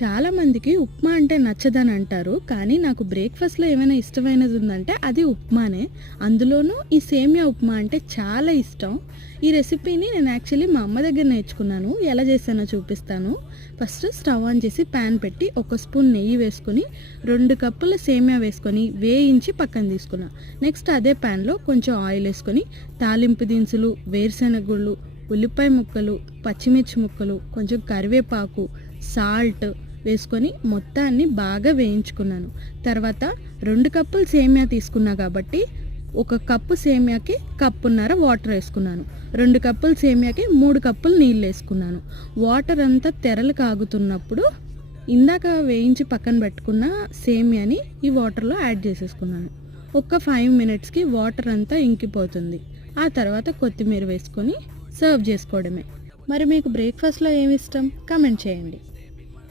చాలామందికి ఉప్మా అంటే నచ్చదని అంటారు. కానీ నాకు బ్రేక్‌ఫాస్ట్‌లో ఏమైనా ఇష్టమైనది ఉందంటే అది ఉప్మానే. అందులోనూ ఈ సేమియా ఉప్మా అంటే చాలా ఇష్టం. ఈ రెసిపీని నేను యాక్చువల్లీ మా అమ్మ దగ్గర నేర్చుకున్నాను. ఎలా చేశానో చూపిస్తాను. ఫస్ట్ స్టవ్ ఆన్ చేసి పాన్ పెట్టి ఒక స్పూన్ నెయ్యి వేసుకొని 2 కప్పుల సేమియా వేసుకొని వేయించి పక్కన తీసుకున్నా. నెక్స్ట్ అదే పాన్‌లో కొంచెం ఆయిల్ వేసుకొని తాలింపు దినుసులు, వేరుశెనగ గుళ్ళు, ఉల్లిపాయ ముక్కలు, పచ్చిమిర్చి ముక్కలు, కొంచెం కరివేపాకు, సాల్ట్ వేసుకొని మొత్తాన్ని బాగా వేయించుకున్నాను. తర్వాత 2 కప్పులు సేమియా తీసుకున్నా కాబట్టి 1 కప్పు సేమియాకి కప్పున్నర వాటర్ వేసుకున్నాను. 2 కప్పులు సేమియాకి 3 కప్పులు నీళ్ళు వేసుకున్నాను. వాటర్ అంతా తెరలు కాగుతున్నప్పుడు ఇందాక వేయించి పక్కన పెట్టుకున్న సేమియాని ఈ వాటర్లో యాడ్ చేసేసుకున్నాను. ఒక 5 మినిట్స్కి వాటర్ అంతా ఇంకిపోతుంది. ఆ తర్వాత కొత్తిమీర వేసుకొని సర్వ్ చేసుకోవడమే. మరి మీకు బ్రేక్ఫాస్ట్లో ఏమి ఇష్టం? కామెంట్ చేయండి.